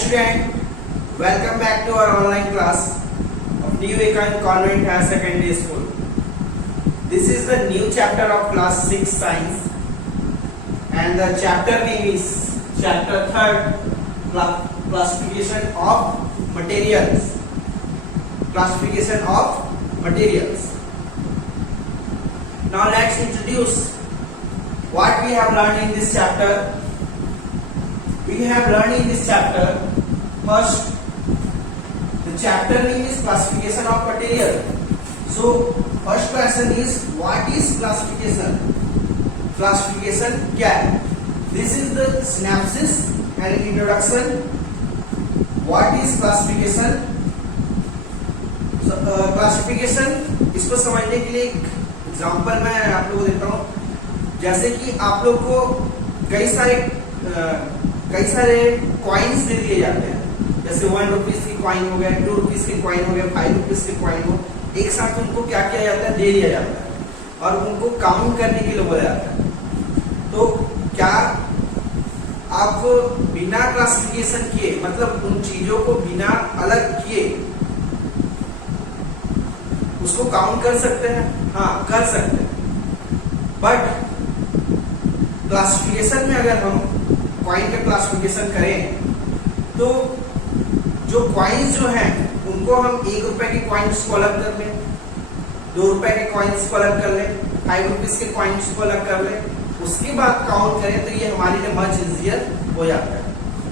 student, welcome back to our online class of New Econ Convent Higher Secondary School. This is the new chapter of class 6 science and the chapter name is chapter 3rd, classification of materials. Classification of materials. Now let's introduce what we have learned in this chapter. We have learned in this chapter first, the chapter name is classification of material. So first question is, what is classification? Classification क्या है? This is the synopsis and introduction. What is classification? So, classification इसको समझने के लिए एक example मैं आप लोगों को देता हूँ. जैसे कि आप लोग को कई सारे कॉइन्स दे दिए जाते हैं, जैसे 1 रुपीज की कॉइन हो गया, 2 रुपीज की कॉइन हो गया, 5 रुपीज की कॉइन हो, एक साथ उनको क्या किया जाता है, दे दिया जाता है और उनको काउंट करने के लिए बोला जाता है. तो क्या आप बिना क्लासिफिकेशन किए, मतलब उन चीजों को बिना अलग किए उसको काउंट कर सकते हैं? हाँ, कर सकते हैं. बट क्लासिफिकेशन में अगर हम कॉइन का क्लासिफिकेशन करें तो जो कॉइन्स जो हैं उनको हम 1 रुपए के कॉइन्स को अलग कर लें, 2 रुपए के कॉइन्स को अलग कर लें, 5 रुपीज के कॉइन्स को अलग कर लें, उसके बाद काउंट करें तो ये हमारे लिए मच इजियर हो जाता है.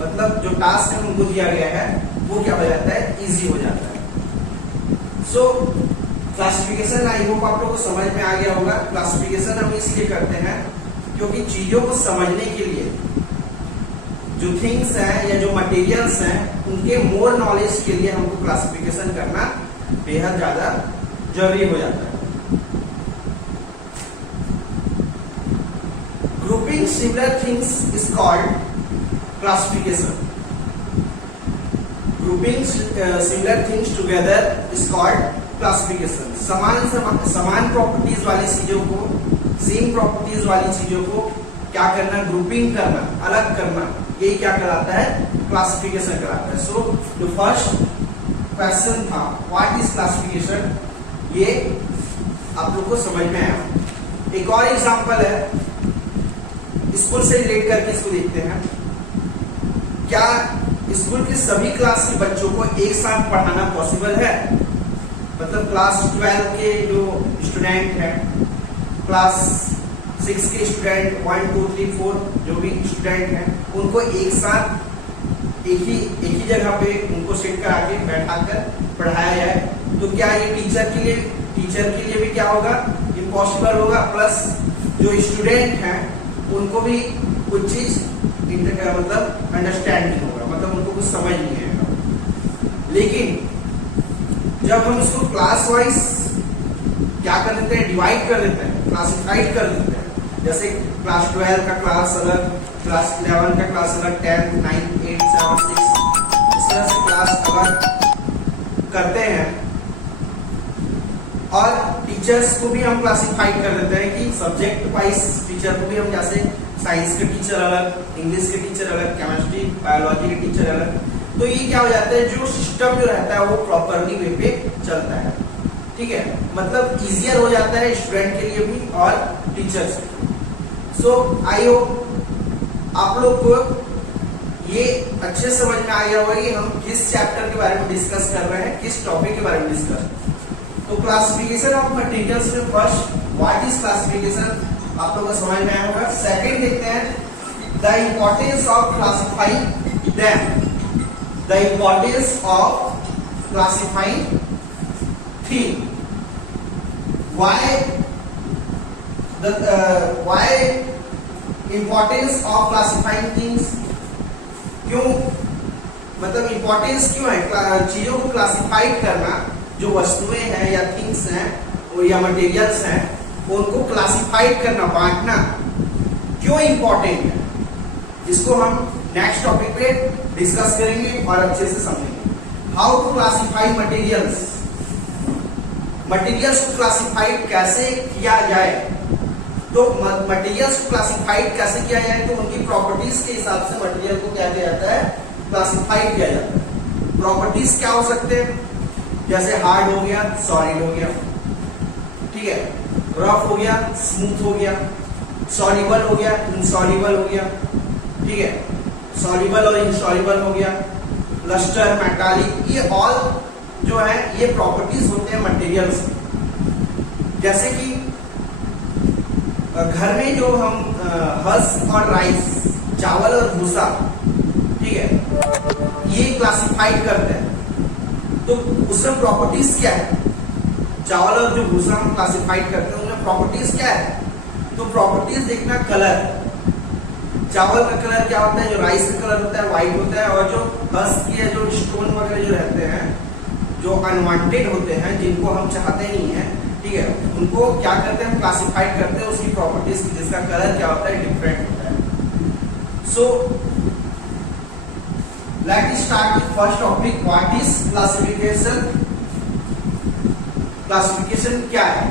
मतलब जो टास्क हमको दिया गया है वो क्या हो जाता है, इजी हो जाता है. सो क्लासिफिकेशन आई होप आप लोगों को समझ में आ गया होगा. क्लासिफिकेशन हम इसलिए करते हैं क्योंकि चीजों को समझने के लिए जो थिंग्स हैं या जो मटेरियल्स हैं उनके मोर नॉलेज के लिए हमको क्लासिफिकेशन करना बेहद ज्यादा जरूरी हो जाता है. Grouping similar things is called classification. Grouping similar things together is called classification. समान प्रॉपर्टीज वाली चीजों को, सेम प्रॉपर्टीज वाली चीजों को क्या करना, ग्रुपिंग करना, अलग करना, यही क्या कहलाता है, क्लासिफिकेशन कहलाता है. सो जो फर्स्ट क्वेश्चन था, व्हाट इज क्लासिफिकेशन, ये आप लोग को समझ में आया. एक और एग्जांपल है, स्कूल से रिलेट करके इसको देखते हैं. क्या स्कूल के सभी क्लास के बच्चों को एक साथ पढ़ाना पॉसिबल है? मतलब क्लास 12 के जो स्टूडेंट हैं, क्लास 6 के स्टूडेंट, 1 2 3 4 जो भी स्टूडेंट हैं, उनको एक साथ एक ही जगह पे उनको सेट करा के बैठा कर पढ़ाया जाए तो क्या ये टीचर के लिए भी क्या होगा, इम्पॉसिबल होगा. प्लस जो स्टूडेंट हैं उनको भी कुछ चीज मतलब अंडरस्टैंड नहीं होगा, मतलब उनको कुछ समझ नहीं आएगा. लेकिन जब हम इसको क्लास वाइज क्या कर देते हैं, डिवाइड कर देते हैं, क्लासिफाइड कर देते हैं. जैसे क्लास 12 का क्लास अलग, क्लास 11 का क्लास अलग, 10 9 8 7 6 इस तरह से क्लास अलग करते हैं. और टीचर्स को भी हम क्लासिफाइड कर देते हैं कि सब्जेक्ट वाइज टीचर को भी हम, जैसे साइंस के टीचर अलग, इंग्लिश के टीचर अलग, केमिस्ट्री बायोलॉजी के टीचर अलग. तो ये क्या हो जाता है, जो सिस्टम जो रहता है वो प्रॉपरली वे पे चलता है. ठीक है, मतलब इजियर हो जाता है स्टूडेंट के लिए भी और टीचर्स के लिए. सो आई होप आप लोग को ये अच्छे समझ में आ गया होगा कि हम किस चैप्टर के बारे में डिस्कस कर रहे हैं, किस टॉपिक के बारे में डिस्कस. तो क्लासिफिकेशन ऑफ मटेरियल्स में फर्स्ट व्हाट इज क्लासिफिकेशन आप लोगों को समझ में आया होगा. सेकंड देखते हैं, the importance of classifying them. The importance of classifying things. Why importance of classifying things? क्यों, मतलब importance क्यों है चीजों को क्लासिफाइड करना? जो वस्तुएं हैं या थिंग्स हैं या मटेरियल्स हैं उनको क्लासिफाइड करना, बांटना क्यों इंपॉर्टेंट है, इसको हम नेक्स्ट टॉपिक पे डिस्कस करेंगे और अच्छे से समझेंगे. How to classify materials. Materials को क्लासिफाइड कैसे किया जाए, तो मटेरियल्स को क्लासिफाइड कैसे किया जाए, तो उनकी प्रॉपर्टीज के हिसाब से मटेरियल को क्या किया जाता है, क्लासिफाई किया जाता है। प्रॉपर्टीज क्या हो सकते हैं, जैसे हार्ड हो गया, सॉलिड हो गया, ठीक है, रफ हो गया, स्मूथ हो गया, सॉल्युबल हो गया, इनसॉल्युबल हो गया, ठीक है, सॉल्युबल और इनसॉल्युबल हो गया, लस्टर, मेटालिक, ये ऑल जो है ये प्रॉपर्टीज होते हैं मटेरियल्स। जैसे कि घर में जो हम हस्क और राइस, चावल और भूसा, ठीक है, ये क्लासिफाइड करते हैं, तो उसमें प्रॉपर्टीज क्या है, चावल और जो भूसा हम क्लासिफाइड करते हैं उनमें प्रॉपर्टीज क्या है, तो प्रॉपर्टीज देखना, कलर, चावल का कलर क्या होता है, जो राइस का कलर होता है व्हाइट होता है, और जो हस्क के जो स्टोन वगैरह जो रहते हैं, जो अनवांटेड होते हैं, जिनको हम चाहते नहीं है, ठीक है, उनको क्या करते हैं, हम क्लासिफाइड करते हैं उसकी प्रॉपर्टीज की, जिसका कलर क्या होता है, डिफरेंट होता है। So let's start with first topic, what is classification. Classification क्या है,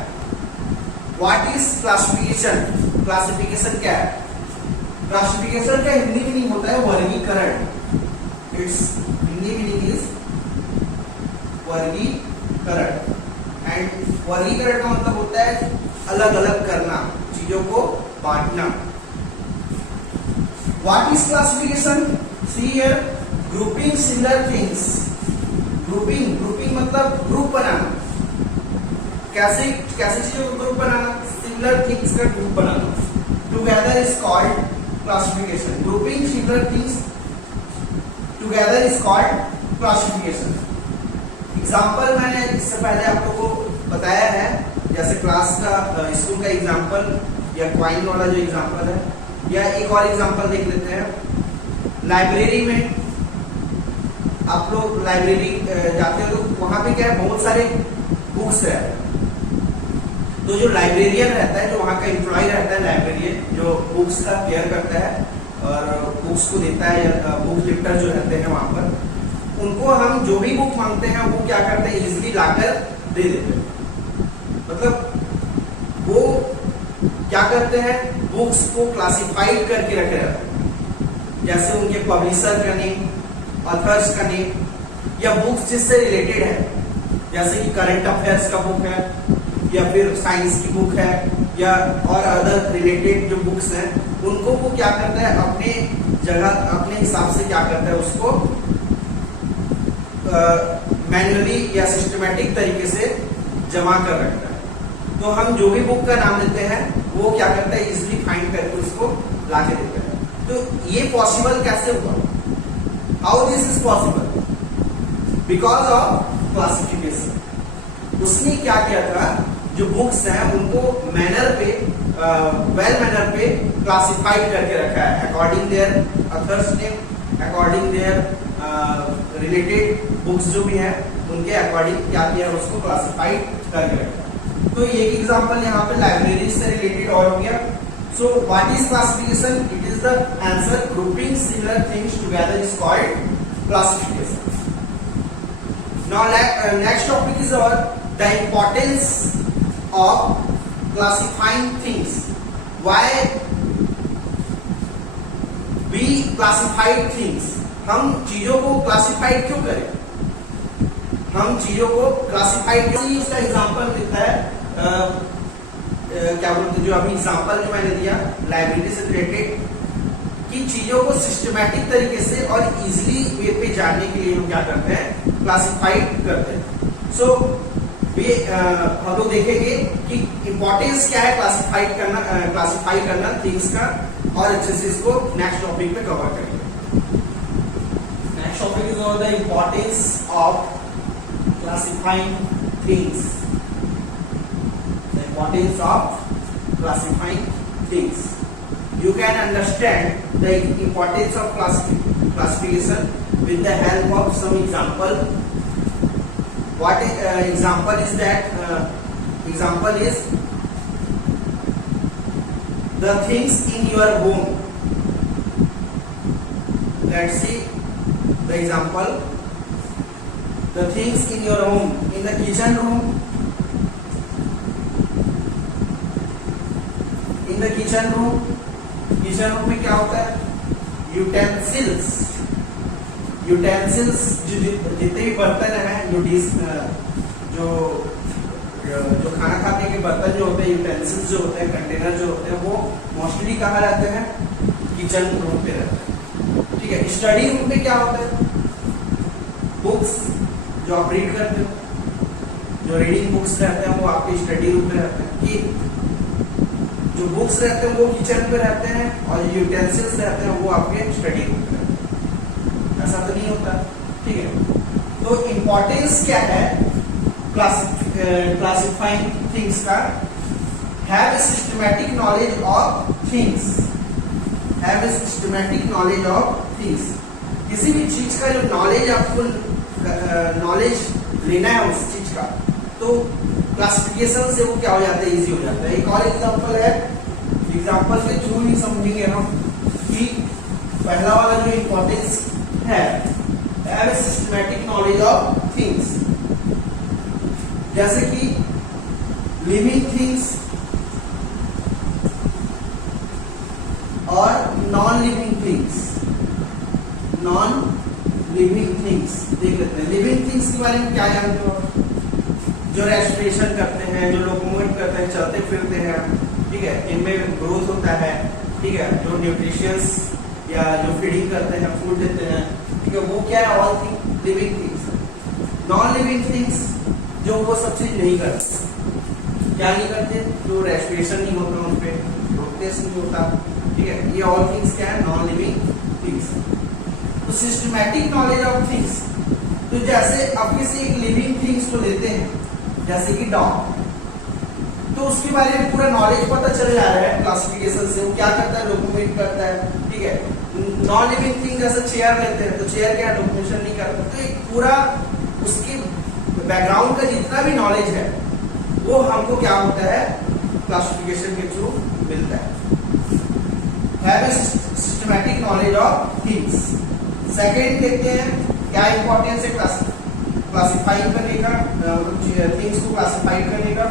व्हाट इज क्लासिफिकेशन, क्लासिफिकेशन क्या है। क्लासिफिकेशन का हिंदी मीनिंग होता है वर्गीकरण, इट्स हिंदी मीनिंग इज वर्गीकरण, एंड वर्गीकरण का मतलब होता है अलग अलग करना, चीजों को बांटना। What is classification, see here, grouping similar things, grouping, grouping मतलब ग्रुप बनाना, कैसे कैसे चीजों को ग्रुप बनाना, सिमिलर थिंग्स का group banana, together is called classification, grouping similar things together is called classification. Example मैंने इससे पहले आप लोगों को बताया है, जैसे क्लास का स्कूल का एग्जाम्पल या क्वाइन वाला जो एग्जाम्पल है, या एक और एग्जाम्पल देख लेते हैं। लाइब्रेरी में आप लोग लाइब्रेरी जाते हो तो वहां पे क्या है, बहुत सारे बुक्स है, तो जो लाइब्रेरियन रहता है, जो वहाँ का एम्प्लॉय रहता है लाइब्रेरियन, जो बुक्स का केयर करता है और बुक्स को देता है, या बुक लिफ्टर जो रहते हैं वहां पर, उनको हम जो भी बुक मांगते हैं वो क्या करते हैं, इजिली लाकर दे देते हैं। मतलब वो क्या करते हैं, बुक्स को क्लासिफाइड करके रखे रहते हैं, जैसे उनके पब्लिशर का नेम, ऑथर्स का नेम, या बुक्स जिससे रिलेटेड है, जैसे कि करंट अफेयर्स का बुक है, या फिर साइंस की बुक है, या और अदर रिलेटेड जो बुक्स हैं, उनको वो क्या करता है, अपने जगह अपने हिसाब से क्या करता है, उसको मैन्युअली या सिस्टमैटिक तरीके से जमा कर रखता है। तो हम जो भी बुक का नाम देते हैं वो क्या करता है, इजिली फाइंड करके उसको ला के देता है। तो ये पॉसिबल कैसे हुआ, how this is possible, because of classification. उसने क्या किया था, जो बुक्स हैं उनको मैनर पे, वेल मैनर पे क्लासिफाइड करके रखा है, according their authors name, according their related books जो भी है उनके अकॉर्डिंग क्या किया, उसको क्लासिफाइड करके रखा है। तो ये एक एग्जांपल यहाँ पे लाइब्रेरी से रिलेटेड और हो गया। So what is classification, it is the answer, grouping similar things together is called classification. Now next topic is the importance of classifying things. Why we classify things? हम चीजों को classified क्यों करें, हम चीजों को क्लासिफाइड क्यों, उसका एग्जांपल देता है, क्या बोलते हैं, जो अभी एग्जांपल जो मैंने दिया लाइब्रेरी से रिलेटेड, कि चीजों को सिस्टमैटिक तरीके से और इजीली वे पे जानने के लिए हम क्या करते हैं, क्लासिफाइड करते हैं। सो हम लोग देखेंगे कि इंपॉर्टेंस क्या है क्लासिफाई करना थिंग्स का, और अच्छे से इसको नेक्स्ट टॉपिक पे कवर करेंगे। Next topic is the importance of classifying things, the importance of classifying things. You can understand the importance of classification with the help of some example. What example is that? Example is the things in your home. Let's see the example. The things in your home, in the kitchen room. In the kitchen room, kitchen room में क्या होता है, utensils, utensils जितने भी बर्तन हैं, जो खाना खाने के बर्तन जो होते हैं, यूटेंसिल्स जो होते हैं, कंटेनर जो होते हैं, वो मोस्टली कहाँ रहते हैं? किचन रूम पे रहते हैं। ठीक है। स्टडी रूम पे क्या होता है? बुक्स जो आप रीड करते हो, जो रीडिंग बुक्स रहते हैं वो आपके स्टडी रूम पे रहते हैं। कि जो बुक्स रहते हैं वो किचन पे रहते हैं और जो यूटेंसिल्स रहते हैं वो आपके स्टडी रूम पे रहते हैं। ऐसा तो नहीं होता। ठीक है। तो इंपॉर्टेंस क्या है क्लासिफाइंग थिंग्स का? Have a systematic knowledge of things. Have a systematic knowledge of things. किसी भी चीज का जो नॉलेज आपको नॉलेज लेना है उस चीज का, तो क्लासिफिकेशन से वो क्या हो जाता है? इजी हो जाता है। एक और एग्जांपल है, एग्जांपल के थ्रू ही समझेंगे हम कि पहला वाला जो इंपॉर्टेंस है, have a systematic knowledge of things. जैसे कि लिविंग थिंग्स और non living things. Non living things देख लेते हैं। लिविंग थिंग्स के बारे में क्या जानते हो? जो रेस्पिरेशन करते हैं, जो लोकोमोट करते हैं, चलते फिरते हैं, ठीक है, इनमें ग्रोथ होता है, ठीक है, जो न्यूट्रिशियंस या जो फीडिंग करते हैं, फूड देते हैं, ठीक है, वो क्या है? All thing living things. Non living things जो वो सब चीज नहीं करते। क्या नहीं करते? जो रेस्पिरेशन नहीं होता उन पे, रोकनेस नहीं होता, ठीक है, ये ऑल थिंग्स क्या है? Non living things. तो सिस्टमैटिक नॉलेज ऑफ थिंग्स, तो जैसे अब किसी एक लिविंग थिंग्स को लेते हैं, जैसे कि डॉग, तो उसके बारे में पूरा नॉलेज पता चल जा रहा है क्लासिफिकेशन से। वो क्या करता है? लोकोमोट करता है, ठीक है। नॉन लिविंग थिंग जैसे चेयर लेते हैं, तो चेयर क्या लोकोमोशन नहीं करता। तो एक पूरा उसकी बैकग्राउंड का जितना भी नॉलेज है वो हमको क्या होता है? क्लासिफिकेशन के थ्रू मिलता है। Have a systematic knowledge of things. Second देखते हैं क्या इंपॉर्टेंस है क्लासिफाई करने का, थिंग्स को क्लासिफाई करने का।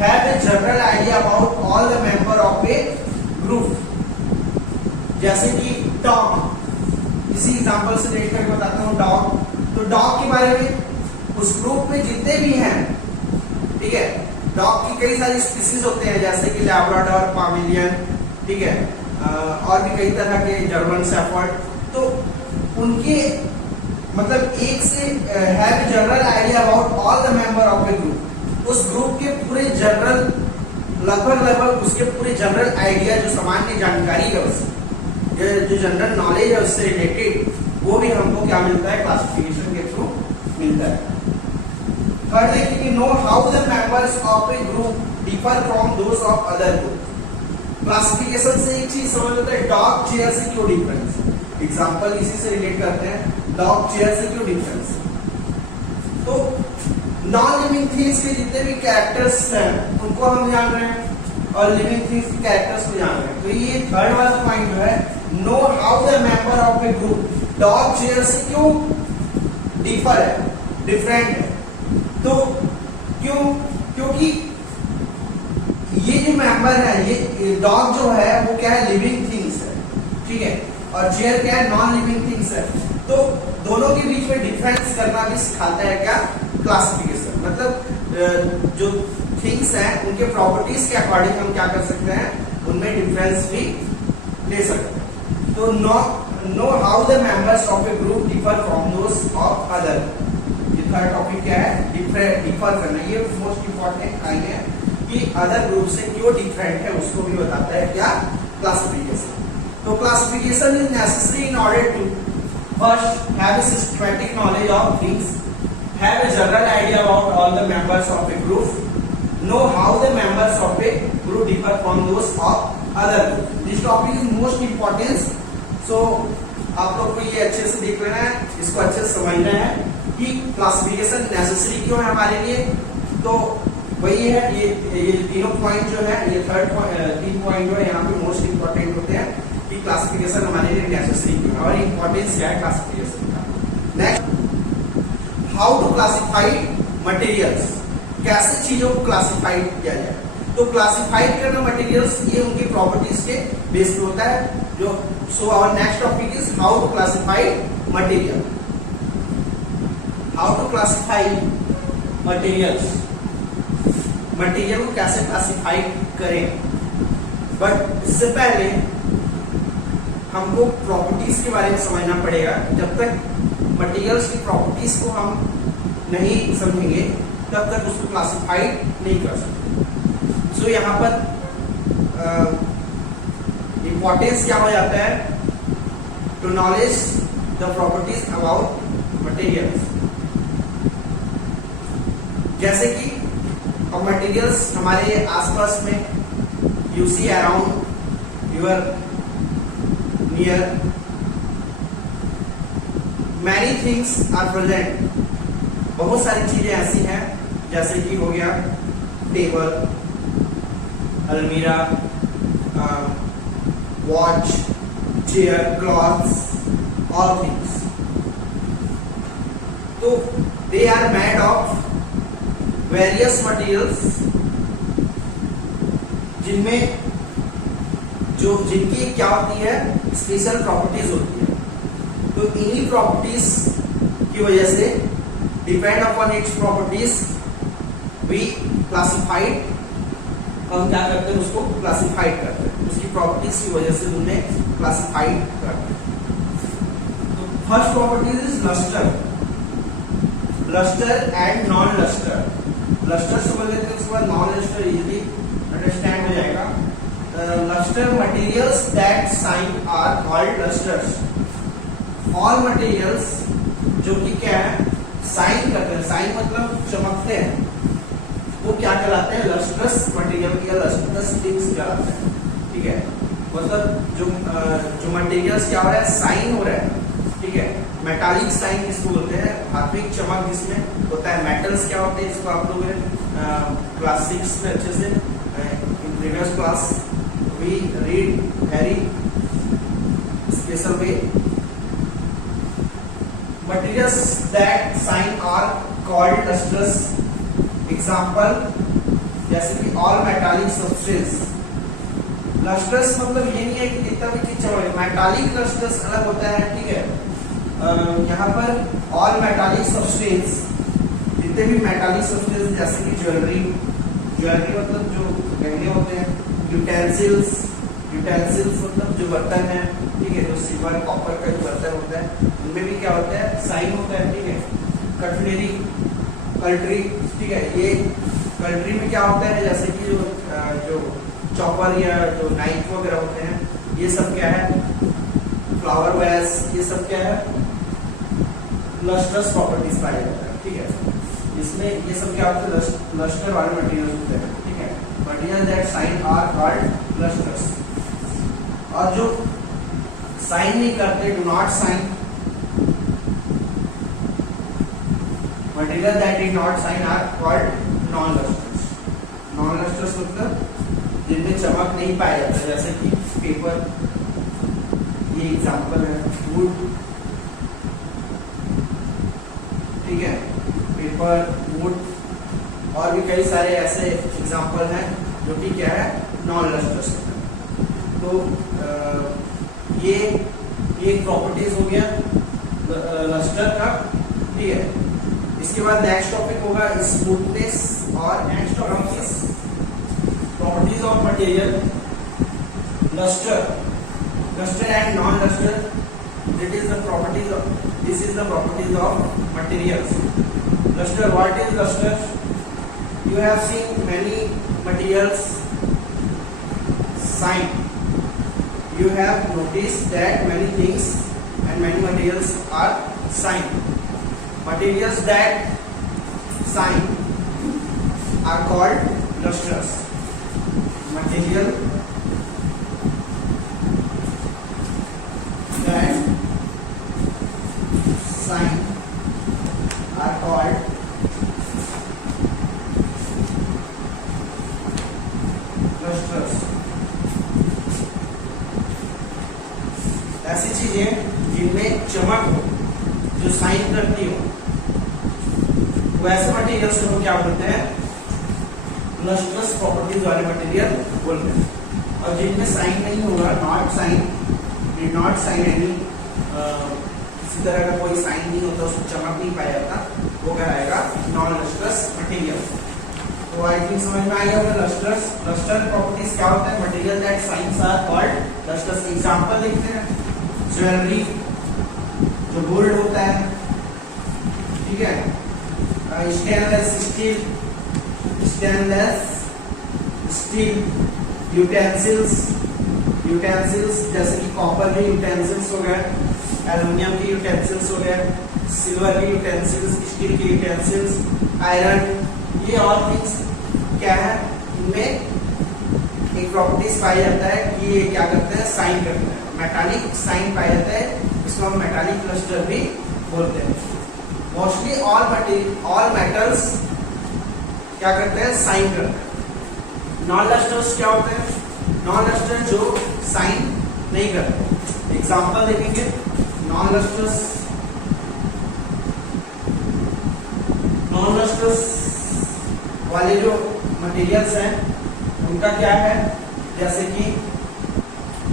Have a general idea about all the member of a group. जैसे कि डॉग, इसी एग्जांपल से देख कर बताता हूँ। डॉग, तो डॉग के बारे में उस ग्रुप में जितने भी हैं, ठीक है, डॉग की कई सारी स्पीसीज होते हैं, जैसे कि लैब्राडोर, पामेलियन, ठीक है, और भी कई तरह के, जर्मन शेफर्ड। तो उनके मतलब एक से have general idea about all the member of a group. उस ग्रुप के पूरे जनरल, लगभग उसके पूरे जनरल आइडिया, जो सामान्य जानकारी है उससे, जो जनरल नॉलेज है उससे रिलेटेड, वो भी हमको क्या मिलता है? क्लासिफिकेशन के थ्रू मिलता है। थर्ड देखिए, know how the members of a group differ from those of other group. Classification से एक चीज समझ लेते हैं, डॉग चेयर से क्यों डिफरेंस। एग्जांपल इसी से रिलेट करते हैं, डॉग चेयर से क्यों डिफरेंस। तो नॉन लिविंग थिंग्स के जितने भी कैरेक्टर्स हैं उनको हम जान रहे हैं, और लिविंग थिंग्स के कैरेक्टर्स को जान रहे हैं। तो ये थर्ड वाला पॉइंट जो है, know how the member of a group, dog chair से क्यों डिफर है, डिफरेंट है। तो क्यों? क्योंकि ये जो मेंबर है, ये डॉग जो है वो क्या है? लिविंग थिंग्स है, ठीक है, और चेयर क्या है? नॉन लिविंग थिंग्स है। तो दोनों के बीच में डिफरेंस करना भी सिखाता है क्या? क्लासिफिकेशन। मतलब जो थिंग्स हैं उनके प्रॉपर्टीज के अकॉर्डिंग हम क्या कर सकते हैं? उनमें डिफरेंस भी ले सकते हैं। तो know how the members of a group differ from those of other. ये थर्ड टॉपिक क्या है? डिफर करना। ये मोस्ट इंपॉर्टेंट आई है कि अदर ग्रुप से क्यों डिफरेंट है, उसको भी बताता है क्या? क्लासिफिकेशन। तो classification is necessary in order to first have a systematic knowledge of things, have a general idea about all the members of a group, know how the members of a group differ from those of other group. This topic is most important. So आप लोग को ये अच्छे से देख लेना है, इसको अच्छे से समझना है कि क्लासिफिकेशन नेसेसरी क्यों है हमारे लिए। तो वही है, ये तीनों पॉइंट जो है, ये तीन पॉइंट जो है यहाँ पे मोस्ट इंपॉर्टेंट होते हैं कि क्लासिफिकेशन हमारे लिए नेसेसरी क्यों है और इंपॉर्टेंस क्या है क्लासिफिकेशन का। Next, how to classify materials. कैसे चीजों को क्लासिफाइड किया जाए। तो क्लासिफाइड करना मटेरियल्स, ये उनकी प्रॉपर्टीज के बेस्ड होता है। जो so our next topic is how to classify material. How to classify materials, material को कैसे क्लासिफाई करें। बट इससे पहले हमको प्रॉपर्टीज के बारे में समझना पड़ेगा। जब तक मटेरियल्स की प्रॉपर्टीज को हम नहीं समझेंगे तब तक उसको क्लासिफाइड नहीं कर सकते। सो यहाँ पर इंपॉर्टेंस क्या हो जाता है, to knowledge the properties about materials. जैसे कि अब मटेरियल्स हमारे आसपास में, you see around your near, many things are present. बहुत सारी चीजें ऐसी हैं जैसे कि हो गया टेबल, अलमीरा, watch, chair, clothes, all things. तो they are made of various materials, जिनमें जिनकी क्या होती है, स्पेशल प्रॉपर्टीज होती है। तो इन्हीं प्रॉपर्टीज की वजह से, depend upon its properties, we classified, हम क्या करते हैं उसको क्लासिफाइड करते हैं, उसकी प्रॉपर्टीज की वजह से उन्हें क्लासिफाइड करते हैं। तो first properties is lustre, lustre and non lustre. Lustre समझ लेते हैं, उसके बाद नॉन लस्टर इजीली अंडरस्टैंड हो जाएगा। Lustre materials that shine are called lustres. All materials जो कि क्या है, शाइन करते हैं, शाइन मतलब चमकते हैं, वो क्या कहलाते हैं, लस्ट्रस मटेरियल या लस्ट्रस थिंग्स कहलाते हैं। ठीक है, मतलब जो मटेरियल्स क्या हो रहा है, शाइन हो रहा है। ठीक है, मेटालिक शाइन किसको बोलते हैं, धात्विक चमक जिसमें होता है। मेटल्स क्या होते हैं, इसको आप लोगों ने क्लास 6 में अच्छे से, in previous class we read very special way. Materials that shine are called lustrous. Example जैसे कि ऑल मेटालिक सब्सटेंस। लस्ट्रस मतलब ये नहीं है कि कितना भी चीज चमक, मेटालिक लस्ट्रस अलग होता है। ठीक है, यहाँ पर ऑल मेटालिक सब्सटेंस, जितने भी मेटालिक सब्सटेंस जैसे कि ज्वेलरी, ज्वेलरी मतलब जो गहने होते हैं, यूटेंसिल्स, यूटेंसिल्स मतलब जो बर्तन है। ठीक है, जो सिल्वर कॉपर का जो बर्तन होता है उनमें भी क्या होता है, शाइन होता है। ठीक है, कटलरी, कल्ट्री। ठीक है, ये कल्ट्री में क्या होता है, जैसे कि जो चॉपर या जो नाइफ वगैरह होते हैं, ये सब क्या है, फ्लावर वेस, ये सब क्या है, लस्ट्रस प्रॉपर्टीज पाया जाता है। ठीक है, इसमें ये सब क्या होता है, लस्टर वाले मटेरियल होते हैं। ठीक है, material that shine are called lustrous. और जो शाइन नहीं करते, do not shine, material that do not shine are called non lustrous. Non lustrous मतलब जिनमें चमक नहीं पाया जाता, जैसे कि पेपर, ये एग्जांपल है, वुड। ठीक है, पेपर, वुड, और भी कई सारे ऐसे एग्जांपल हैं जो कि क्या है, नॉन लस्ट्रस। तो ये एक प्रॉपर्टीज हो गया लस्टर का। ठीक है, इसके बाद नेक्स्ट टॉपिक होगा स्मूथनेस और next topic properties of material, lustre, lustre and non lustre. This is the properties of materials. Luster, what is luster? You have seen many materials shine. You have noticed that many things and many materials are shine. Materials that shine are called lusters. Material that shine are called lusters. ऐसी चीजें जिनमें चमक हो, जो shine करती हो, वैसे materials को क्या बोलते हैं, लस्ट्रस प्रॉपर्टीज वाले मटेरियल बोलते हैं। और जिनमें शाइन नहीं होगा, not shine, did not shine any, किसी तरह का कोई शाइन नहीं होता, उसको चमक नहीं पाया जाता, वो कहलाएगा नॉन लस्ट्रस मटेरियल। तो आई थिंक समझ में आ गया होगा। लस्टर प्रॉपर्टीज क्या होता है? Material that science are called lustres. Example देखते हैं, ज्वेलरी जो गोल्ड होता है, ठीक है, स्टेनलेस स्टील, यूटेंसिल्स जैसे कि कॉपर के यूटेंसिल्स हो गए, एल्युमिनियम के यूटेंसिल्स हो गए, सिल्वर के यूटेंसिल्स, स्टील के यूटेंसिल्स, आयरन, ये और थिंग्स क्या है, इनमें एक प्रॉपर्टीज पाया जाता है कि ये क्या करते हैं, साइन करते हैं, मेटालिक साइन पाया जाता है, इसको हम मेटालिक लस्टर भी बोलते हैं। मोस्टली ऑल मेटल्स क्या करते हैं, साइन करते हैं। नॉन लस्टर्स क्या होते हैं? नॉन लस्टर जो साइन नहीं करते। एग्जांपल देखेंगे, नॉन लस्टर्स वाले जो मटेरियल्स हैं उनका क्या है, जैसे कि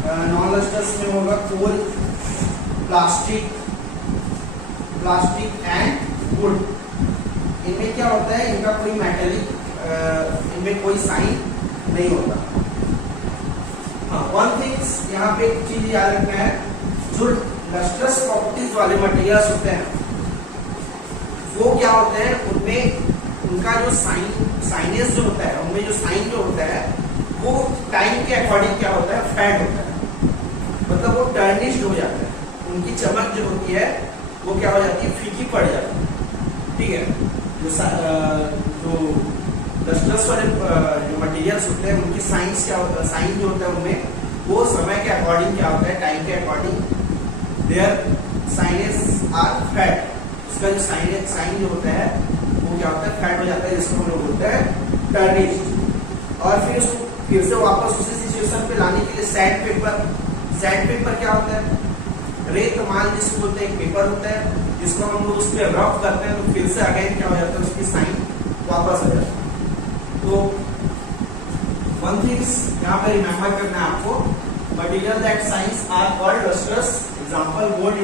नॉन लस्टर्स में होगा कोल, प्लास्टिक एंड वुड। इनमें क्या होता है, इनका कोई मेटालिक, इनमें कोई साइन नहीं होता। हाँ, वन थिंग्स यहाँ पे एक चीज याद रखना है, जो लस्ट्रस प्रॉपर्टीज वाले मटेरियल्स होते हैं वो क्या होते हैं, उनमें उनका जो साइनेस जो होता है, उनमें जो साइन जो होता है वो टाइम के अकॉर्डिंग क्या होता है, फेड होता है, मतलब वो टर्निश्ड हो जाता है, उनकी चमक जो होती है वो क्या हो जाती है, फीकी पड़ जाती है। ठीक है, जो लस्ट्रस वाले जो मटेरियल्स होते हैं उनकी साइंस क्या होता है, साइन जो होता है उनमें वो समय के अकॉर्डिंग क्या होता है, टाइम के अकॉर्डिंग देयर साइनेस आर फेड, उसका जो साइन जो होता है वो क्या होता है, फेड हो जाता है, जिसको हम लोग बोलते हैं टर्निश्ड। और फिर उसको फिर से वापस उसी सिचुएशन पे लाने के लिए सैंड पेपर क्या होता है, रेत माल जिसको बोलते हैं, एक पेपर होता है जिसको हम लोग उस पर रफ करते हैं तो फिर से अगेन क्या हो जाता है, उसकी साइन वापस आ जाती है। तो वन थिंग्स यहाँ पे रिमेम्बर करना है आपको, material that science are called lustrous. Example gold,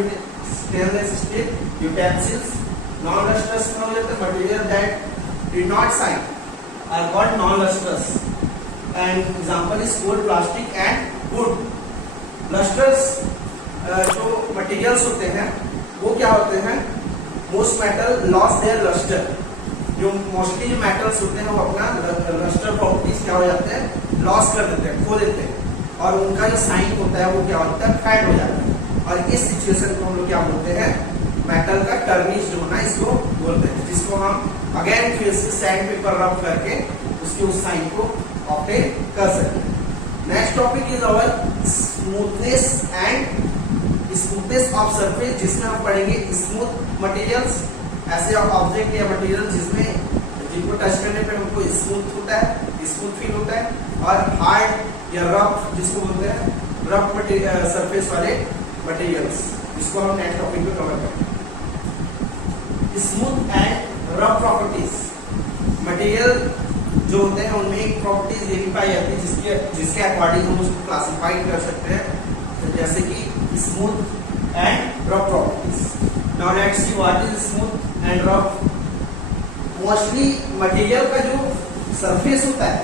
stainless steel, utensils. Non lustrous में हो जाता है material that did not shine are called non lustrous, and example is coal, plastic and wood. Lustrous जो materials होते हैं वो क्या होते हैं, most metal loss their lustre. जो मोस्टली जो मेटल्स होते हैं वो अपना लस्टर प्रॉपर्टीज क्या हो जाते हैं, लॉस कर देते हैं, खो देते हैं, और उनका जो साइन होता है वो क्या होता है, फेड हो जाता है। और इस सिचुएशन को हम लोग क्या बोलते हैं, मेटल का टर्निश्ड होना इसको बोलते हैं, जिसको हम अगेन फिर से सैंड पेपर रब करके उसके उस साइन को ऑब्टेन कर सकते हैं। Next topic is our smoothness of surface, जिसमें हम पढ़ेंगे स्मूथ मटेरियल्स, ऐसे ऑब्जेक्ट या मटेरियल जिनको टच करने पे हमको स्मूथ होता है, स्मूथ फील होता है, और हार्ड या रफ जिसको बोलते हैं, रफ सरफेस वाले मटेरियल्स, जिसको हम नेक्स्ट टॉपिक में कवर करेंगे। Smooth and rough properties, material जो होते हैं उनमें एक प्रॉपर्टीज ये भी पाई जाती है जिसके अकॉर्डिंग हम उसको क्लासिफाइड कर सकते हैं, जैसे कि smooth and rough properties. Now let's see what is smooth and rough. Mostly material का जो सरफेस होता है,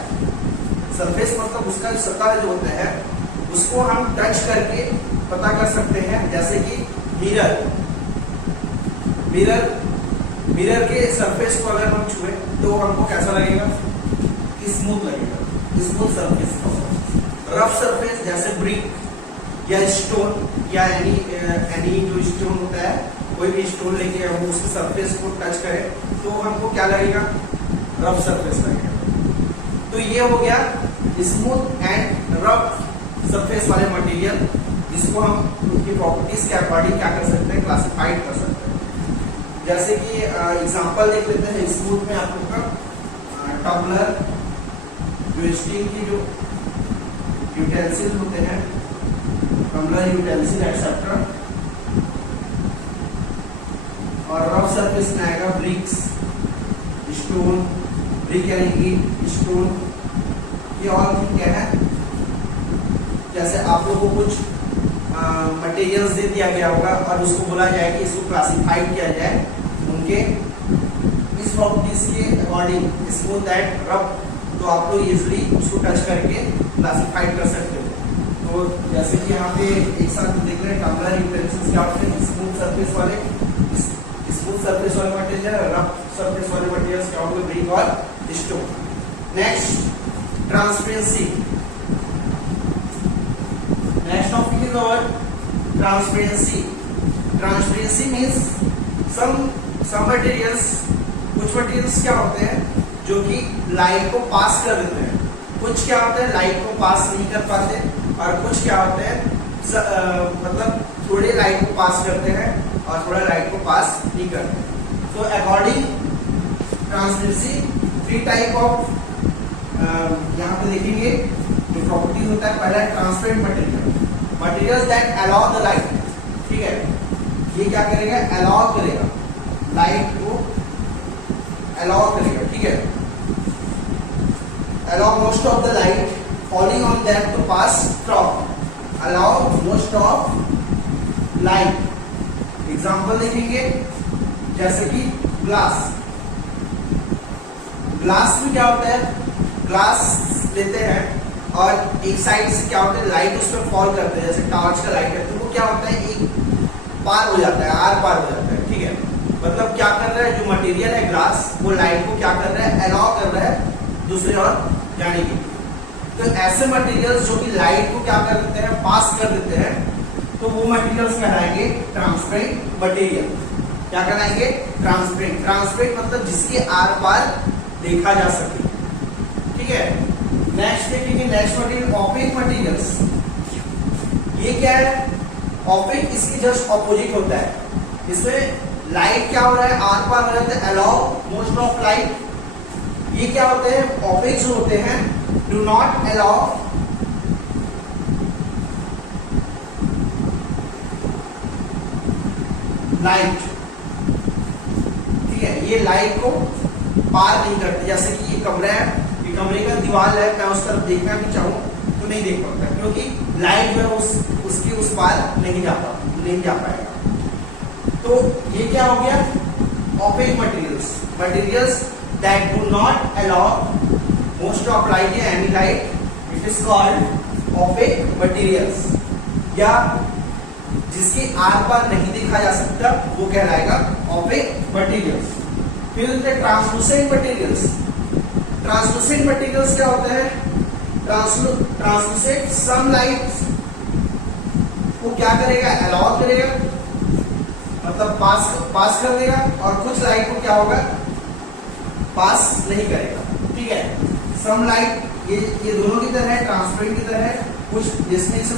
सरफेस मतलब उसका जो सतह जो होता है उसको हम टच करके पता कर सकते हैं, जैसे कि मिरर के सरफेस को अगर हम छुए तो हमको कैसा लगेगा, स्मूथ लगेगा, स्मूथ सरफेस। रफ सरफेस जैसे ब्रिक या स्टोन या एनी जो स्टोन होता है, कोई भी स्टोन लेके हम उसके सरफेस को टच करें तो हमको क्या लगेगा, रफ सरफेस लगेगा। तो ये हो गया स्मूथ एंड रफ सरफेस वाले मटेरियल, जिसको हम उनकी प्रॉपर्टीज के अकॉर्डिंग क्या कर सकते हैं, क्लासिफाइड कर सकते हैं। जैसे कि एग्जांपल देख लेते हैं स्मूथ में आप लोग का टम्बलर, जो स्टील की जो यूटेंसिल होते हैं, टम्बलर, यूटेंसिल एक्सेट्रा। और रफ सरफेस में आएगा ब्रिक्स, स्टोन, ब्रिक यानी ईंट, स्टोन। ये और क्या है, जैसे आप लोगों को कुछ मटेरियल्स दे दिया गया होगा और उसको बोला जाए कि इसको क्लासिफाइड किया जाए, ओके, इस प्रॉपर्टीज के अकॉर्डिंग स्मूथ एंड रफ, तो आप लोग इजिली उसको टच करके क्लासिफाइड कर सकते हो। तो जैसे कि यहाँ पे एक साथ देख रहे हैं टम्बलर यूटेंसिल्स क्या होते हैं, स्मूथ सरफेस वाले, स्मूथ सरफेस वाले मटेरियल, रफ सरफेस वाले मटेरियल्स क्या होंगे, ब्रिक और stone. Next transparency, next topic is our transparency. Transparency means some materials, कुछ मटेरियल्स क्या होते हैं जो कि लाइट को पास कर देते हैं, कुछ क्या होते हैं लाइट को पास नहीं कर पाते, और कुछ क्या होते हैं मतलब थोड़े लाइट को पास करते हैं और थोड़ा लाइट को पास नहीं करते। तो according transparency three type of यहाँ पे देखेंगे जो प्रॉपर्टीज होता है। पहला transparent material, materials that allow the light, ठीक है, ये क्या करेगा, अलाउ करेगा, लाइट को अलाउ करेगा, ठीक है, allow most of the light falling on them to pass from, allow most of light। Example देखेंगे जैसे कि ग्लास, ग्लास में क्या होता है, ग्लास लेते हैं और एक साइड से क्या होता है लाइट उस पर फॉल करते हैं, जैसे टॉर्च का लाइट है, तो वो क्या होता है एक पार हो जाता है, आर पार हो जाता है, ठीक है, मतलब क्या कर रहा है जो मटेरियल है ग्लास, वो लाइट को क्या कर रहा है, अलाउ कर रहा है दूसरे ओर जाने की। तो ऐसे मटेरियल्स जो कि लाइट को क्या कर देते हैं, पास कर देते हैं, तो वो मटेरियल्स कहलाएंगे ट्रांसपेरेंट मटेरियल। क्या कहलाएंगे, ट्रांसपेरेंट। ट्रांसपेरेंट मतलब जिसके आर पार देखा जा सके, ठीक है। नेक्स्ट देखेंगे, नेक्स्ट मटेरियल ऑपेक मटेरियल्स। ये क्या है, ऑपेक इसकी जस्ट ऑपोजिट होता है, इसमें लाइट क्या हो रहा है, आर पार हो जाता है, अलाउ मोस्ट ऑफ लाइट। ये क्या होते हैं, ऑपेक जो होते हैं do not allow light, ठीक है, ये लाइट को पार नहीं करते। जैसे कि ये कमरा है, ये कमरे का दीवार है, मैं उस तरफ देखना भी चाहूँ तो नहीं देख पाता, क्योंकि लाइट जो है उसकी उस पार नहीं जा पाएगा। तो ये क्या हो गया, opaque materials, materials that do not allow most of light या any light, it is called opaque materials, या जिसके आर पार नहीं देखा जा सकता वो कहलाएगा opaque materials। फिर होते हैं ट्रांसलूसेंट मटेरियल्स। ट्रांसलूसेंट मटेरियल्स क्या होते हैं, ट्रांसलूसेंट सम लाइट को क्या करेगा, अलाउ करेगा, मतलब पास कर देगा, और कुछ लाइट को क्या होगा, पास नहीं करेगा, ठीक है। सम लाइट ये दोनों की तरह है, ट्रांसपेरेंट की तरह है, कुछ जिसमें से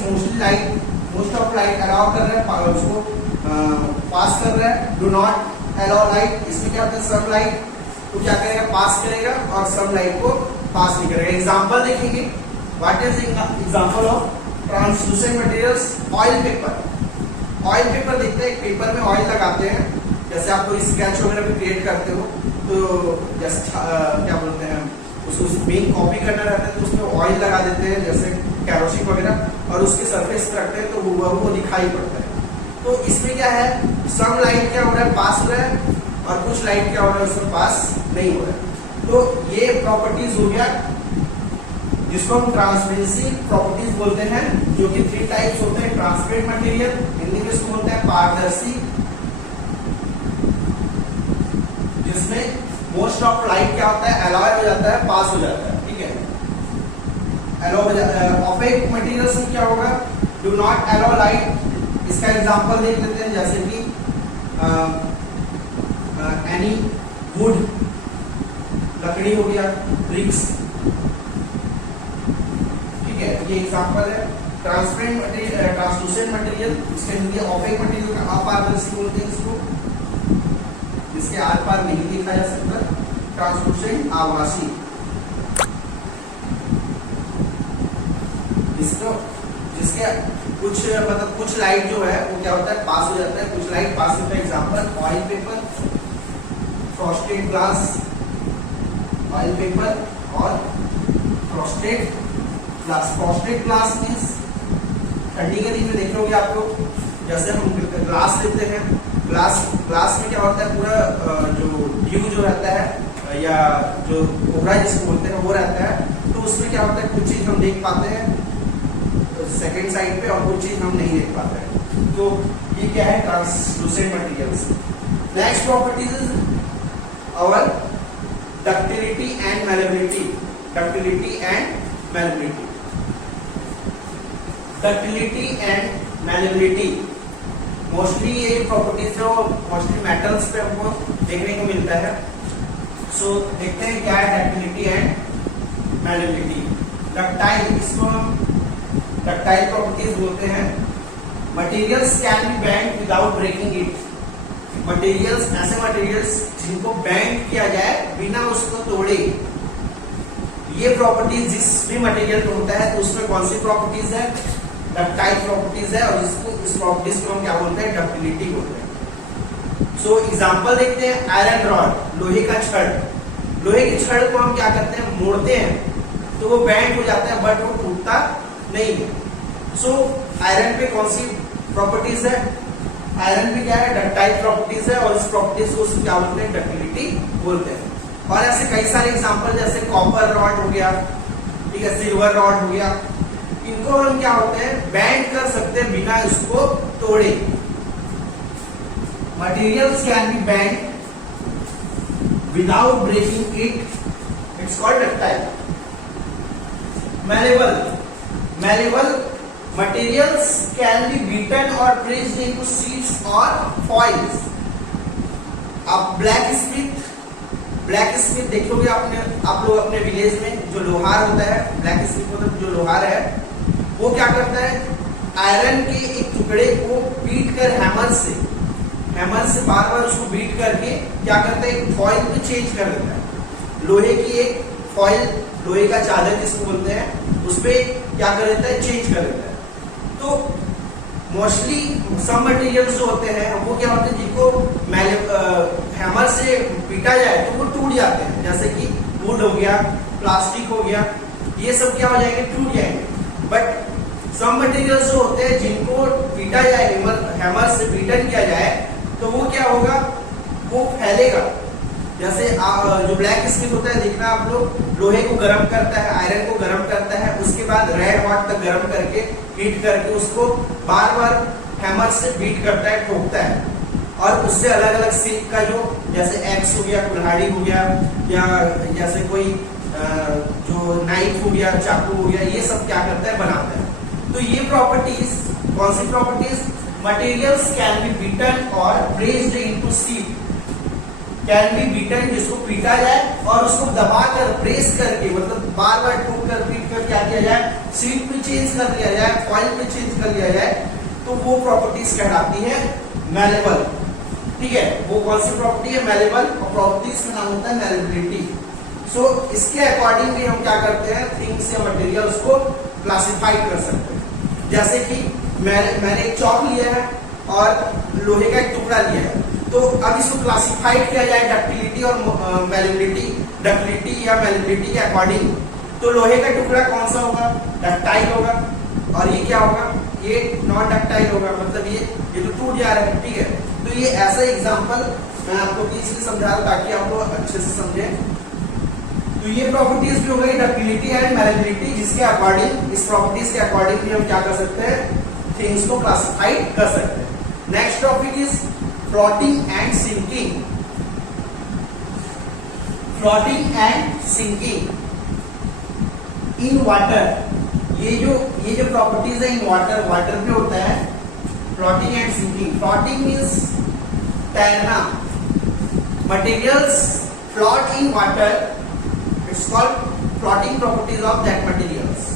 मोस्ट ऑफ लाइट अलाउ कर रहा है, उसको पास कर रहा है। डू नॉट अलाउ लाइट, इसमें क्या होता है, सम लाइट को क्या करेगा, पास करेगा, और सम लाइट को पास नहीं करेगा। एग्जांपल देखेंगे, what is example of translucent materials. Oil paper, oil paper देखते हैं, पेपर में ऑयल लगाते हैं, जैसे आप लोग स्केच वगैरह भी क्रिएट करते हो, तो जैसे क्या बोलते हैं, उसको मेन कॉपी करना रहता है, तो उसमें ऑयल लगा देते हैं, जैसे कैरोसिन वगैरह, और उसके सरफेस पर रखते हैं, तो वो दिखाई पड़ता है। तो इसमें क्या है, सम लाइट क्या हो रहा है, पास हो रहा है, और कुछ लाइट क्या हो रहा है, उसमें पास नहीं हो रहा है। तो ये प्रॉपर्टीज हो गया जिसको हम ट्रांसपेरेंसी प्रॉपर्टीज बोलते हैं, जो कि थ्री टाइप्स होते हैं। ट्रांसपेरेंट मटेरियल, हिंदी में इसको बोलते हैं पारदर्शी, जिसमें मोस्ट ऑफ लाइट क्या होता है, अलाउ हो जाता है, पास हो जाता है, ठीक है, अलाउ हो जाता है। ऑपेक मटेरियल्स में क्या होगा, डू नॉट अलाउ लाइट। इसका एग्जांपल देख लेते हैं, जैसे कि एनी वुड, लकड़ी हो गया, ब्रिक्स, ठीक है, ये एग्जांपल है। ट्रांसपेरेंट मटेरियल, ट्रांसलूसेंट मटेरियल, इसके हिंदी ऑपेक मटेरियल का अपारदर्शी बोलते हैं इसको, जिसके आर पार नहीं देखा जा सकता। ट्रांसलूसेंट आभासी, इसको जिसके कुछ मतलब कुछ लाइट जो है वो क्या होता है, पास हो जाता है, कुछ लाइट पास होता है। Example oil paper, frosted glass, oil paper और frosted glass. Frosted glass means ठंडी के दिन में देख लोगे आप लोग, जैसे हम ग्लास लेते हैं ग्लास में क्या होता है, पूरा जो व्यू जो रहता है या जो कोहरा जिसको बोलते हैं वो रहता है, तो उसमें क्या होता है कुछ चीज हम देख पाते हैं सेकेंड साइड पे और कुछ चीज हम नहीं देख पाते हैं। तो ये क्या है, translucent materials. Next properties is our ductility and malleability. Ductility and malleability. Ductility and malleability mostly ये प्रॉपर्टीज जो मोस्टली मेटल्स पे हमको देखने को मिलता है। सो देखते हैं क्या है डक्टिलिटी एंड मैलेबिलिटी। डक्टाइल, इसको हम डक्टाइल प्रॉपर्टीज बोलते हैं। Materials can be bend without breaking it. Materials, ऐसे मटेरियल्स जिनको बेंड किया जाए बिना उसको तोड़े। ये प्रॉपर्टीज जिस भी मटेरियल में होता है तो उसमें कौन सी प्रॉपर्टीज है, डक्टाइल प्रॉपर्टीज है, और इसको इस प्रॉपर्टीज को हम क्या बोलते हैं, डक्टिलिटी बोलते हैं। सो एग्जांपल देखते हैं, आयरन रॉड, लोहे का छड़। लोहे की छड़ को हम क्या करते हैं, मोड़ते हैं तो वो बेंड हो जाता है बट वो टूटता नहीं है। सो आयरन पे कौन सी प्रॉपर्टीज है, आयरन पे क्या है, डक्टाइल प्रॉपर्टीज है, और इस प्रॉपर्टीज को क्या बोलते हैं, डक्टिलिटी बोलते हैं। और ऐसे कई सारे एग्जांपल जैसे कॉपर रॉड हो गया, ठीक है, सिल्वर रॉड हो गया, इनको हम क्या होते हैं, बेंड कर सकते हैं बिना इसको तोड़े। Materials can be bend without breaking it, it's called ductile. Malleable, malleable materials can be beaten और प्रेस्ड इनटू शीट्स और फॉइल्स। अब ब्लैक स्मिथ देखोगे आपने, आप लोग अपने विलेज में जो लोहार होता है, ब्लैक स्मिथ मतलब जो लोहार है, वो क्या करता है, आयरन के एक टुकड़े को बीट कर हैमर से बार बार उसको बीट करके क्या करता है, एक फॉइल में चेंज कर देता है। लोहे की एक फॉइल, लोहे का चादर जिसको बोलते हैं, उसपे क्या कर देता है, चेंज कर देता है। तो मोस्टली सब मटेरियल्स जो होते हैं वो क्या होते हैं, जिनको हैमर से पीटा जाए तो वो टूट जाते हैं, जैसे कि वुड हो गया, प्लास्टिक हो गया, ये सब क्या हो जाएंगे, टूट जाएंगे। बट सब मटेरियल्स जो होते हैं जिनको पीटा जाए, हैमर से बीटन किया जाए, तो वो क्या होगा, वो फैलेगा। जैसे जो ब्लैक स्मिथ होता है, देखना आप लोग, लोहे को गर्म करता है, आयरन को गर्म करता है, उसके बाद रेड हॉट तक गर्म करके हीट करके उसको बार बार हैमर से बीट करता है, ठोकता है, और उससे अलग अलग शेप का जो, जैसे एक्स हो गया, कुल्हाड़ी हो गया, या जैसे कोई जो नाइफ हो गया, चाकू हो गया, ये सब क्या करता है, बनाता है। तो ये प्रॉपर्टीज, कौन सी properties, materials can be beaten और pressed into sheet. Can be beaten, जिसको पीटा जाए और उसको दबाकर प्रेस करके, मतलब बार बार ठोक कर पीट कर क्या किया जाए, शीट में चेंज कर दिया जाए, फॉइल में चेंज कर दिया जाए, तो वो प्रॉपर्टीज कहलाती है मैलेबल। ठीक है, वो कौन सी प्रॉपर्टी है, मैलेबल, और प्रॉपर्टीज का नाम होता है मैलेबिलिटी। सो इसके अकॉर्डिंग भी हम क्या करते हैं, थिंग्स या मटेरियल्स को क्लासिफाइड कर सकते हैं। जैसे कि मैंने एक चौक लिया है और लोहे का एक टुकड़ा लिया है, तो अब इसको क्लासिफाइड किया जाए डक्टिलिटी और मैलेबिलिटी, डक्टिलिटी या मैलेबिलिटी के अकॉर्डिंग, तो लोहे का टुकड़ा कौन सा होगा, डक्टाइल होगा, और ये क्या होगा, ये नॉन डक्टाइल होगा, मतलब ये तो टूट जा रहा है। ठीक है, तो ये ऐसा एग्जांपल मैं आपको इसलिए समझा रहा हूं ताकि आप लोग अच्छे से समझें। तो ये प्रॉपर्टीज भी हो गई डक्टिलिटी एंड मैलेबिलिटी, जिसके अकॉर्डिंग, इस प्रॉपर्टीज के अकॉर्डिंग भी हम क्या कर सकते हैं, थिंग्स को क्लासिफाइड कर सकते हैं। Next topic is floating and sinking. Floating and sinking in water, ये जो प्रॉपर्टीज है इन वाटर, वाटर पे होता है floating and sinking. Floating means तैरना, materials float in water, it's called floating properties of that materials.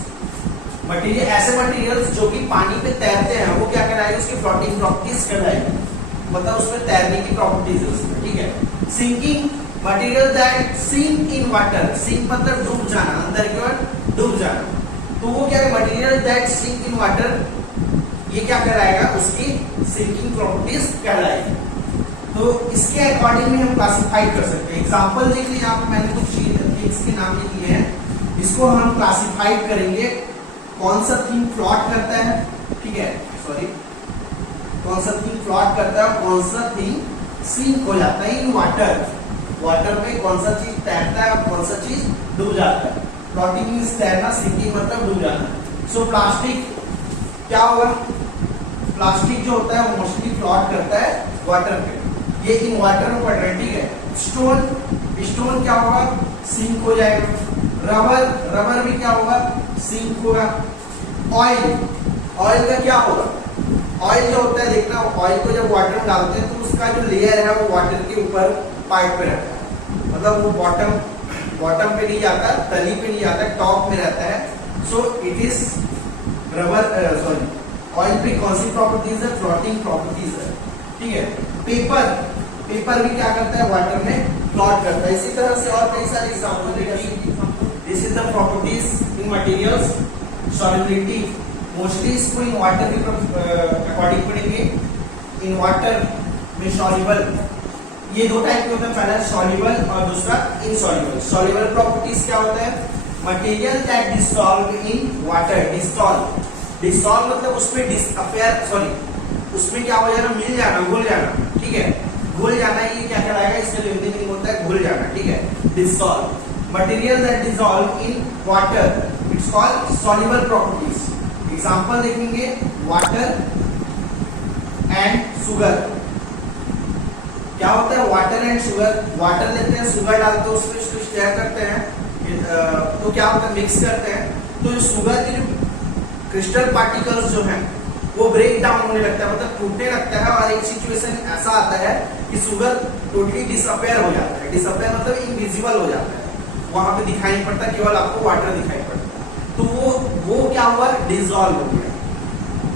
Material, ऐसे materials जो कि पानी पे तैरते हैं, वो क्या कहलाएंगे, उसकी फ्लोटिंग प्रॉपर्टीज कहलाएंगे, मतलब उसमें तैरने की प्रॉपर्टीज है उसमें। ठीक है, sinking, material that sink in water, sink मतलब डूब जाना, अंदर की ओर डूब जाना, तो वो क्या है, material that sink in water, ये क्या कहलाएगा, उसकी सिंकिंग प्रॉपर्टीज कहलाएगी। तो इसके अकॉर्डिंग भी हम क्लासिफाई कर सकते हैं। एग्जांपल देख लीजिए, आप मैंने कुछ थिंग्स के नाम लिख लिए हैं, इसको हम क्लासिफाइड करेंगे, कौन सा थिंग फ्लोट करता है, ठीक है, सॉरी, कौन सा थिंग फ्लोट करता है, कौन सा थिंग सिंक हो जाता है इन वाटर। वाटर में कौन सा चीज तैरता है और कौन सा चीज डूब जाता है। फ्लोटिंग मींस तैरना, सिंकिंग मतलब डूब जाना। सो प्लास्टिक क्या होगा, प्लास्टिक जो होता है वो मोस्टली फ्लोट करता है वाटर पे, ये इन वाटर में पड़ रहा है, ठीक है। स्टोन, स्टोन क्या होगा, सिंक हो जाएगा। रबर, रबर भी क्या होगा, सिंक होगा। ऑयल, ऑयल का क्या होगा, ऑयल जो होता है देखना, ऑयल को जब वाटर में डालते हैं तो उसका जो लेयर है वो वाटर के ऊपर पाइप पे रहता है, मतलब वो बॉटम पे नहीं जाता, तली पे नहीं जाता, टॉप में रहता है। So it is rubber, sorry oil पे कौन सी प्रॉपर्टीज है, फ्लोटिंग प्रॉपर्टीज है, ठीक है। पेपर, पेपर भी क्या करता है, वाटर में फ्लोट करता है। इसी तरह से और कई सारे एग्जांपल है। This is the properties in materials. Solubility, mostly इसको इन वाटर के अकॉर्डिंग पढ़ेंगे। इन वाटर में सॉल्युबल, ये दो टाइप के होते हैं, पहला सॉल्युबल और दूसरा इनसॉल्युबल। सॉल्युबल प्रॉपर्टीज क्या होता है, material that dissolve in water. Dissolve, dissolve मतलब उसमें डिसअपियर, सॉरी उसमें क्या हो जाना, मिल जाना, घुल जाना, ठीक है। घुल जाना, ये क्या कहलाएगा, इसका हिंदी मीनिंग होता है घुल जाना, ठीक है। Dissolve, material that dissolve in water, it's called soluble properties. Example देखेंगे, वाटर एंड शुगर। क्या होता है वाटर एंड शुगर, वाटर लेते हैं, शुगर डालते हैं, उसमें स्टेयर करते हैं, तो क्या होता है, मिक्स करते हैं, तो शुगर के जो क्रिस्टल पार्टिकल्स जो हैं वो ब्रेक डाउन होने लगता है, मतलब टूटने लगता है। और एक सिचुएशन ऐसा आता है कि शुगर टोटली डिसअपियर हो जाता है। डिसअपियर मतलब इनविजिबल हो जाता है, वहां पे दिखाई नहीं पड़ता, केवल आपको वाटर दिखाई पड़ता है। तो वो क्या हुआ, डिसॉल्व हो गया,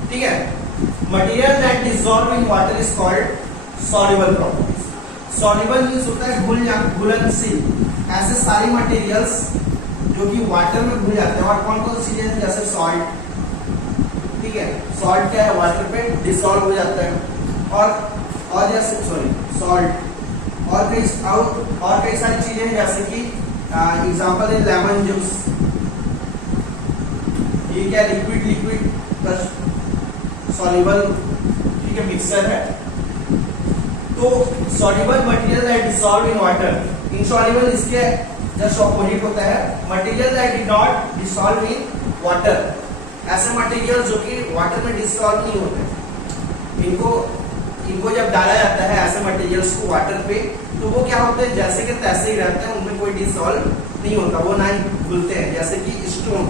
ठीक है। Material that dissolve in water is called soluble properties. Soluble means होता है घुलनशील। ऐसे सारे मटेरियल्स जो कि वाटर में घुल जाते हैं, और कौन कौन सी चीजें जैसे सॉल्ट, ठीक है, सॉल्ट क्या है, वाटर पे डिसॉल्व हो जाता है। और जैसे सॉरी सॉल्ट और कई सारी चीजें जैसे कि एग्जांपल है लेमन जूस, ये क्या लिक्विड प्लस सॉल्युबल, ठीक है, मिक्सचर है। तो soluble material that dissolve in water, insoluble इसके जस्ट ऑपोजिट होता है। Material that did not dissolve in water, ऐसे मटेरियल जो कि वाटर में डिसॉल्व नहीं होते, इनको जब डाला जाता है ऐसे मटेरियल्स को वाटर पे, तो वो क्या होते हैं, जैसे कि तैसे ही रहते हैं, उनमें कोई डिसॉल्व नहीं होता, वो ना ही घुलते हैं। जैसे कि स्टोन,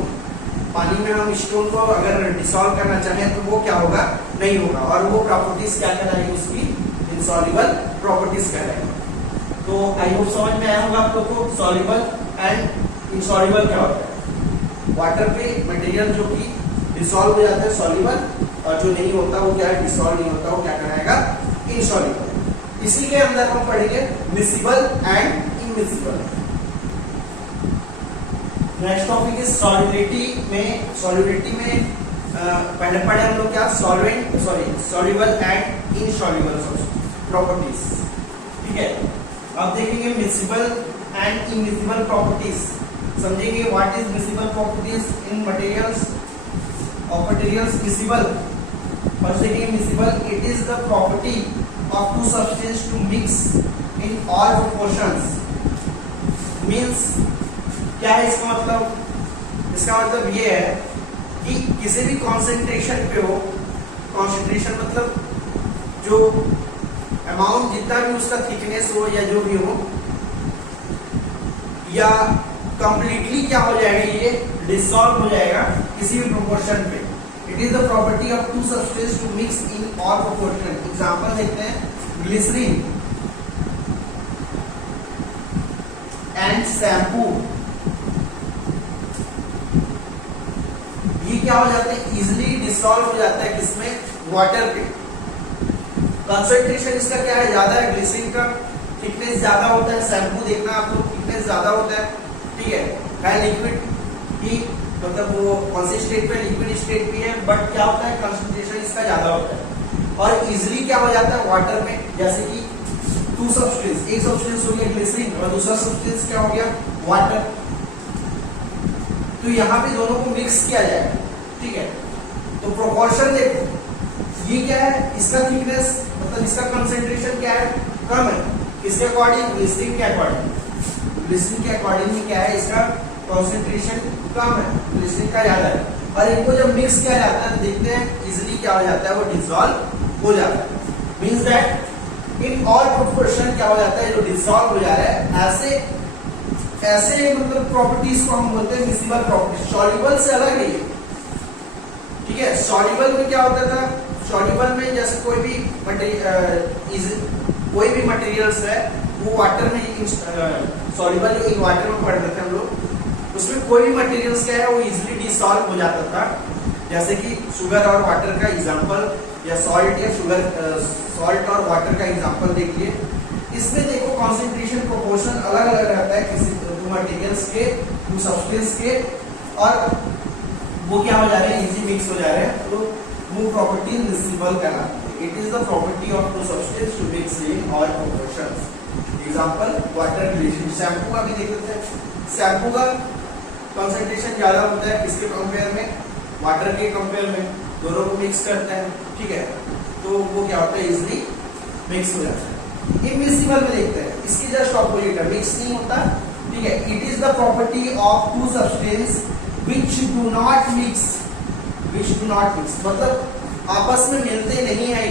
पानी में हम स्टोन को अगर डिसॉल्व करना चाहें तो वो क्या होगा, नहीं होगा, और वो प्रॉपर्टीज क्या कहलाएगी, उसकी इनसॉल्युबल प्रॉपर्टीज कहलाएगी। तो आई होप समझ में आया होगा आप लोग को सॉल्युबल एंड इनसॉल्युबल क्या होता है। वाटर पे मटेरियल जो कि डिसॉल्व हो जाता है सॉल्युबल, और जो नहीं होता वो क्या है, डिसॉल्व नहीं होता, वो क्या कहलाएगा, इनसॉल्युबल। इसी के अंदर हम पढ़ेंगे miscible and immiscible. Next topic is solubility में पहले पढ़े हम लोग क्या, सॉल्युबल एंड इनसॉल्युबल प्रॉपर्टीज, ठीक है। अब देखेंगे मिसिबल एंड इनमिसिबल प्रॉपर्टीज, समझेंगे what is miscible properties in materials of materials miscible. First देखेंगे miscible, it is the property of two substances to mix in all proportions. Means क्या है इसका मतलब, इसका मतलब ये है कि किसी भी कंसंट्रेशन पे हो, कंसंट्रेशन मतलब जो अमाउंट जितना भी उसका थिकनेस हो या जो भी हो, या कंप्लीटली क्या हो जाएगा, ये डिसॉल्व हो जाएगा किसी भी प्रोपोर्शन पे। It is the property of two substance to mix in all proportion. Example देखते हैं, ग्लिसरीन एंड शैम्पू, ये क्या हो जाते हैं, इजिली डिसॉल्व हो जाता है किसमें, वाटर पे। कंसंट्रेशन इसका क्या है, ज्यादा है, ग्लिसरीन का थिकनेस ज्यादा होता है, शैम्पू देखना आप लोग थिकनेस ज्यादा होता है, ठीक है लिक्विड ही, मतलब वो कौन सी स्टेट पे, लिक्विड स्टेट भी है, बट क्या होता है, कंसंट्रेशन इसका ज्यादा होता है, और इजिली क्या हो जाता है वाटर में। जैसे कि टू सब्सटेंस, एक सब्सटेंस हो गया ग्लिसरीन और दूसरा सब्सटेंस क्या हो गया, वाटर, तो यहाँ पे दोनों को मिक्स किया जाएगा, ठीक है। तो प्रोपोर्शन देखो, ये क्या है, इसका थिकनेस मतलब इसका कंसेंट्रेशन क्या है, कम है। किसके अकॉर्डिंग, ग्लिसरीन के अकॉर्डिंग। ग्लिसरीन के अकॉर्डिंग क्या है, इसका कंसेंट्रेशन कम है, ग्लिसरीन का ज्यादा है। और इनको जब मिक्स किया जाता है तो देखते हैं इजिली क्या हो जाता है, वो डिसॉल्व हो जाता है। Means that in all proportion क्या हो जाता है, जो डिसॉल्व हो जा रहा है, ऐसे मतलब प्रॉपर्टीज को हम बोलते हैं मिसिबल प्रॉपर्टीज। सॉल्युबल से अलग है ये, ठीक है। सॉल्युबल में क्या होता था, सॉल्युबल में जैसे कोई भी मटेरियल्स है वो वाटर में सॉल्युबल इन वाटर में पढ़ रहे थे हम लोग, उसमें कोई भी मटेरियल्स क्या है वो इजिली डिसॉल्व हो जाता था। जैसे कि शुगर और वाटर का एग्जांपल, या सॉल्ट या शुगर, सॉल्ट और वाटर का एग्जांपल देखिए। इसमें देखो कॉन्सेंट्रेशन प्रोपोर्शन अलग अलग रहता है किसी मटेरियल्स के, सब्सटेंस के, और वो क्या हो जा रहे हैं, इजी मिक्स हो जा रहे हैं। तो वो प्रॉपर्टी मिसिबल कहलाती है। It is the property of two substance to mix in all proportions. Example water relation. Shampoo का भी देख लेते हैं। शैम्पू का कंसंट्रेशन ज्यादा होता है किसके कंपेयर में, वाटर के कंपेयर में। दोनों को मिक्स करते हैं, ठीक है, तो वो क्या होता है, इजिली मिक्स हो जाता है। इमिसिबल में देखते हैं, इसकी जस्ट ऑपोजिट है, मिक्स नहीं होता, ठीक है। It is the property of two substance which do not mix, मतलब आपस में मिलते नहीं है,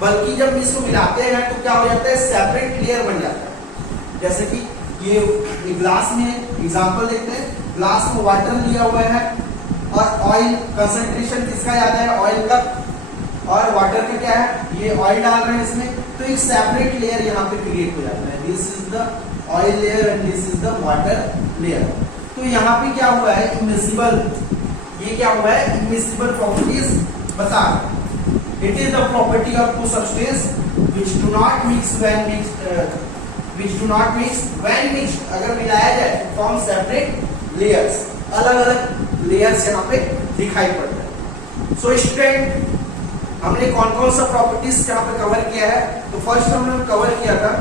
बल्कि जब इसको मिलाते हैं तो क्या हो जाता है, सेपरेट लेयर बन जाता है। जैसे कि ये ग्लास में एग्जांपल देखते हैं, ग्लास में वाटर लिया हुआ है और ऑयल, कंसंट्रेशन किसका ज्यादा है, ऑयल का, और वाटर का क्या है, ये ऑयल डाल रहे हैं इसमें, तो एक सेपरेट लेयर यहाँ पे क्रिएट हो जाता है। This is the oil layer and this is the water layer. तो यहाँ पे क्या हुआ है, इमिसिबल, ये क्या हुआ है, इमिसिबल प्रॉपर्टीज बता। It is the property of two substance which do not mix when mixed, अगर मिलाया जाए तो फॉर्म सेपरेट लेयर्स, अलग अलग लेयर्स यहाँ पे दिखाई पड़ते हैं। सो स्टूडेंट, हमने कौन कौन सा प्रॉपर्टीज यहाँ पे कवर किया है, तो फर्स्ट हमने कवर किया था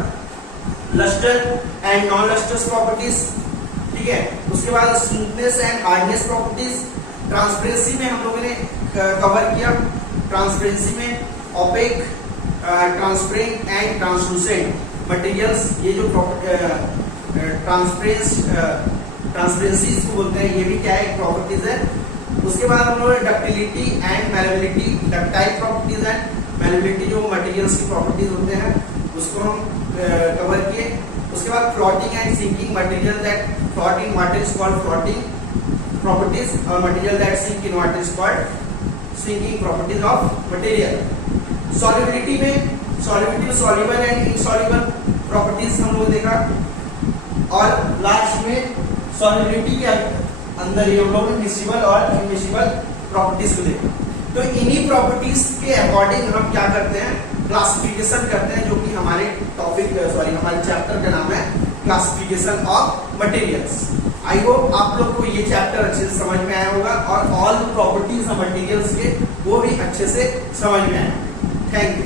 lustre and non lustres properties, ठीक है। उसके बाद smoothness and hardness properties. Transparency में हम लोगों ने कवर किया, ट्रांसपेरेंसी में opaque, transparent and translucent materials, ये जो ट्रांसपेरेंसी को बोलते हैं, ये भी क्या है, प्रॉपर्टीज है। उसके बाद हम लोगों ने ductility and malleability, ductile properties and malleability जो मटेरियल्स की प्रॉपर्टीज होते हैं उसको हम कवर किए। उसके बाद floating and sinking, material that float in water is called floating properties, और material that sink in water is called sinking properties of material. Solubility में solubility, soluble and insoluble properties हम लोग देखा, और लास्ट में सॉल्युबिलिटी के अंदर ये हम लोग मिसिबल और इमिसिबल प्रॉपर्टीज को देखा। तो इन्हीं प्रॉपर्टीज के अकॉर्डिंग हम क्या करते हैं, क्लासिफिकेशन करते हैं, जो कि हमारे हमारे चैप्टर का नाम है classification of materials. I hope आप लोग को ये चैप्टर अच्छे से समझ में आया होगा, और ऑल प्रॉपर्टीज ऑफ मटेरियल्स के वो भी अच्छे से समझ में आए। Thank you.